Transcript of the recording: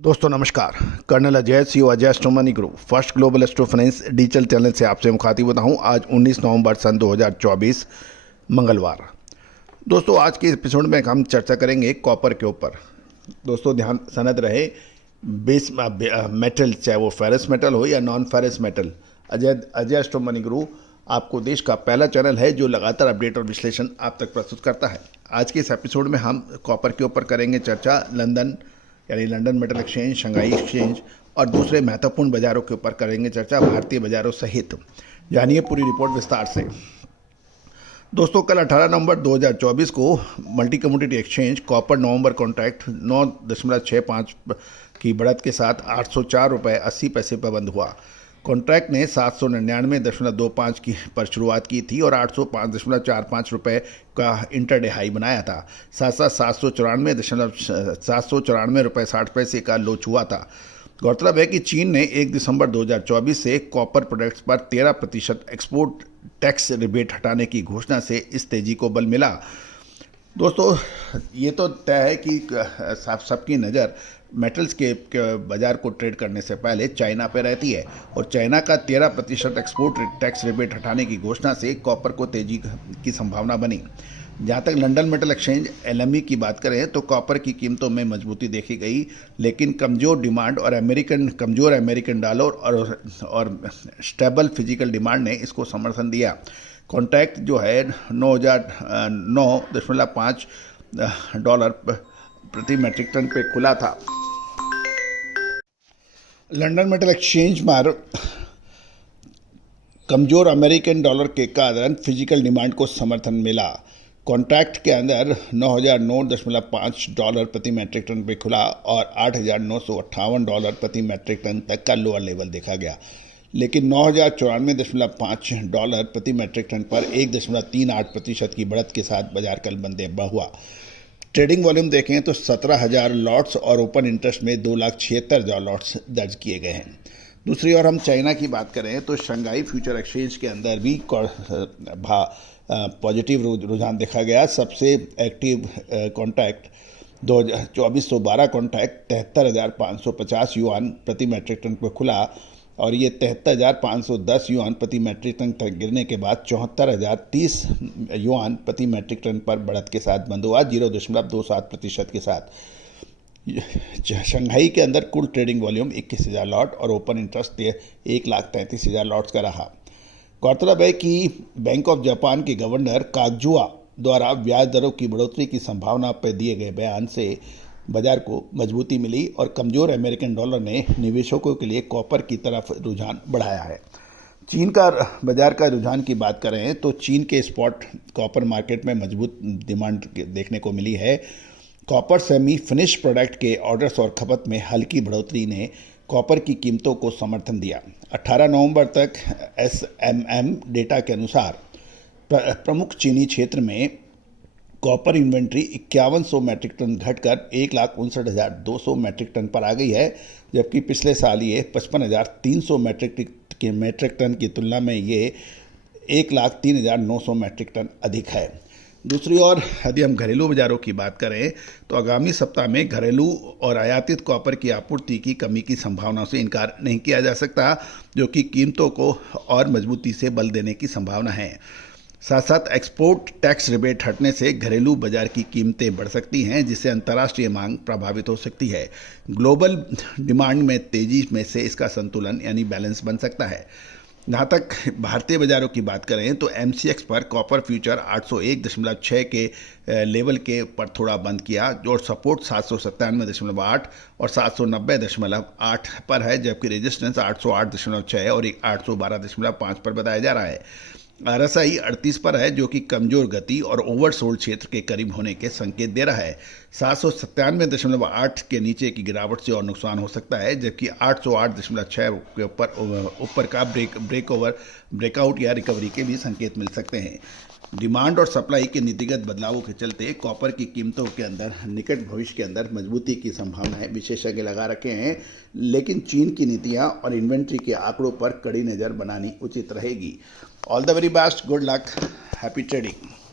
दोस्तों नमस्कार। Colonel Ajay CO Ajay astro money group first global astro finance digital channel से आपसे मुखातिब होता हूं। आज 19 नवंबर सन 2024 मंगलवार। दोस्तों आज के एपिसोड में हम चर्चा करेंगे कॉपर के ऊपर। दोस्तों ध्यान सनद रहे, बेस मेटल चाहे वो फेरस मेटल हो या non ferrous metal, Ajay astro money group आपको देश का पहला चैनल है जो लगातार अपडेट और विश्लेषण आप तक प्रस्तुत करता है। आज के इस एपिसोड में हम कॉपर के ऊपर करेंगे चर्चा। London metal exchange, Shanghai exchange और दूसरे महत्वपूर्ण बाजारों के ऊपर करेंगे चर्चा, भारतीय बाजारों सहित। जानिए पूरी रिपोर्ट विस्तार से। दोस्तों कल 18 नवंबर 2024 को मल्टी कमोडिटी एक्सचेंज कॉपर नवंबर कॉन्ट्रैक्ट 9.65 की बढ़त के साथ 804 रुपये 80 पैसे पर बंद हुआ। कॉन्ट्रैक्ट ने 799.25 की पर शुरुआत की थी और 805.45 रुपये का इंटरडे हाई बनाया था। साथ साथ 794 रुपये 60 पैसे का लो छुआ था। गौरतलब है कि चीन ने 1 दिसंबर 2024 से कॉपर प्रोडक्ट्स पर 13% एक्सपोर्ट टैक्स रिबेट हटाने की घोषणा से इस तेजी को बल मिला। दोस्तों ये तो तय है कि सबकी नज़र मेटल्स के बाजार को ट्रेड करने से पहले चाइना पे रहती है और चाइना का 13% एक्सपोर्ट टैक्स रिबेट हटाने की घोषणा से कॉपर को तेजी की संभावना बनी। जहाँ तक लंदन मेटल एक्सचेंज LME की बात करें तो कॉपर की कीमतों में मजबूती देखी गई, लेकिन कमज़ोर डिमांड और कमज़ोर अमेरिकन डॉलर और स्टेबल फिजिकल डिमांड ने इसको समर्थन दिया। कॉन्ट्रैक्ट जो है 9.5 डॉलर प्रति मैट्रिक टन पे खुला था। लंदन मेटल एक्सचेंज पर कमज़ोर अमेरिकन डॉलर के कारण फिजिकल डिमांड को समर्थन मिला। कॉन्ट्रैक्ट के अंदर 9,009.5 डॉलर प्रति मैट्रिक टन पे खुला और 8,958 डॉलर प्रति मैट्रिक टन तक का लोअर लेवल देखा गया, लेकिन 9,094.5 डॉलर प्रति मैट्रिक टन पर 1.38% की बढ़त के साथ बाजार कल बंद हुआ। ट्रेडिंग वॉल्यूम देखें तो 17,000 लॉट्स और ओपन इंटरेस्ट में 2,76,000 लॉट्स दर्ज किए गए हैं। दूसरी ओर हम चाइना की बात करें तो शंघाई फ्यूचर एक्सचेंज के अंदर भी पॉजिटिव रुझान देखा गया। सबसे एक्टिव कॉन्ट्रैक्ट 2412 कॉन्ट्रैक्ट 73,550 युआन प्रति मैट्रिक टन पर खुला और ये 73,510 युआन प्रति मैट्रिक टन तक गिरने के बाद 74,030 युआन प्रति मैट्रिक टन पर बढ़त के साथ बंद हुआ 0.27% के साथ। शंघाई के अंदर कुल ट्रेडिंग वॉल्यूम 21,000 लॉट और ओपन इंटरेस्ट 1,33,000 लॉट्स का रहा। गौरतलब है कि बैंक ऑफ जापान के गवर्नर कागजुआ द्वारा ब्याज दरों की बढ़ोतरी की संभावना पर दिए गए बयान से बाजार को मजबूती मिली और कमज़ोर अमेरिकन डॉलर ने निवेशकों के लिए कॉपर की तरफ रुझान बढ़ाया है। चीन का बाजार का रुझान की बात करें तो चीन के स्पॉट कॉपर मार्केट में मजबूत डिमांड देखने को मिली है। कॉपर सेमी फिनिश प्रोडक्ट के ऑर्डर्स और खपत में हल्की बढ़ोतरी ने कॉपर की कीमतों को समर्थन दिया। 18 नवंबर तक SMM डेटा के अनुसार प्रमुख चीनी क्षेत्र में कॉपर इन्वेंट्री 5100 मैट्रिक टन घटकर 1,59,200 मैट्रिक टन पर आ गई है, जबकि पिछले साल ये 55,300 मैट्रिक टन की तुलना में ये 1,03,900 मैट्रिक टन अधिक है। दूसरी ओर यदि हम घरेलू बाजारों की बात करें तो आगामी सप्ताह में घरेलू और आयातित कॉपर की आपूर्ति की कमी की संभावना से इनकार नहीं किया जा सकता, जो कि कीमतों को और मजबूती से बल देने की संभावना है। साथ साथ एक्सपोर्ट टैक्स रिबेट हटने से घरेलू बाजार की कीमतें बढ़ सकती हैं, जिससे अंतर्राष्ट्रीय मांग प्रभावित हो सकती है। ग्लोबल डिमांड में तेजी में से इसका संतुलन यानी बैलेंस बन सकता है। जहाँ तक भारतीय बाजारों की बात करें तो MCX पर कॉपर फ्यूचर 801.6 के लेवल के पर थोड़ा बंद किया, जो सपोर्ट 797.8 और 790.8 पर है, जबकि रेजिस्टेंस 808.6 और 812.5 पर बताया जा रहा है। RSI 38 पर है, जो कि कमजोर गति और ओवरसोल्ड क्षेत्र के करीब होने के संकेत दे रहा है। 797.8 के नीचे की गिरावट से और नुकसान हो सकता है, जबकि 808.6 के ऊपर का ब्रेकआउट या रिकवरी के भी संकेत मिल सकते हैं। डिमांड और सप्लाई के नीतिगत बदलावों के चलते कॉपर की कीमतों के अंदर निकट भविष्य के अंदर मजबूती की संभावनाएं विशेषज्ञ लगा रखे हैं, लेकिन चीन की नीतियां और इन्वेंट्री के आंकड़ों पर कड़ी नज़र बनानी उचित रहेगी। All the very best, good luck, happy trading.